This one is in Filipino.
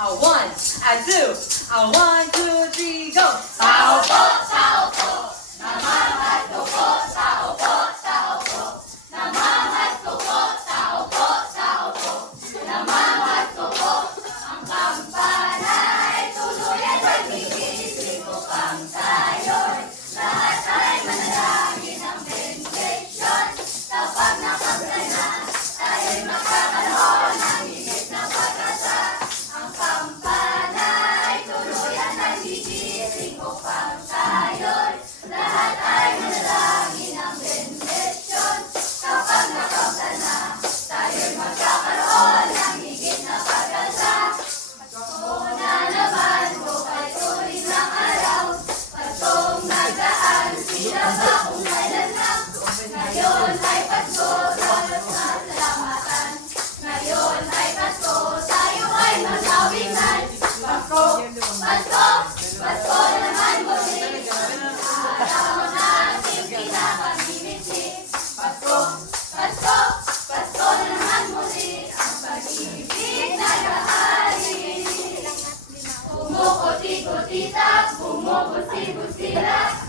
A one, a two, a one, two, three, go! Tao po, tao po, namamahal ko po, tao po, tao po, namamahal ko po, tao po, tao po, namamahal ko po, ang kampanay, tuluyan nag-iisip ko pang tayo'y, lahat ay manalangin ang benediction, kapag nakamtan na, tayo'y magkakaroon ng higit na pag-asa. Ang kampanay, tuluyan nag-iisip ko pang tayo'y, lahat ay manalangin ang benediction, kapag nakamtan na, tayo'y magkakaroon ng higit na pag-asa. Pasko na naman, buhay tuloy ng araw, Paskong nagaan, sila ba kung kailan lang? Ngayon ay Pasko, dapat na salamatan. Ngayon ay Pasko, tayo ay magkawingan. Pasko, Pasko, Pasko na naman muli. Araw na ating pinakamimitsi. Pasko, Pasko, Pasko na naman muli. Ang pag-ibig na kahari. Kumukuti-kutita, kumukuti-kutila.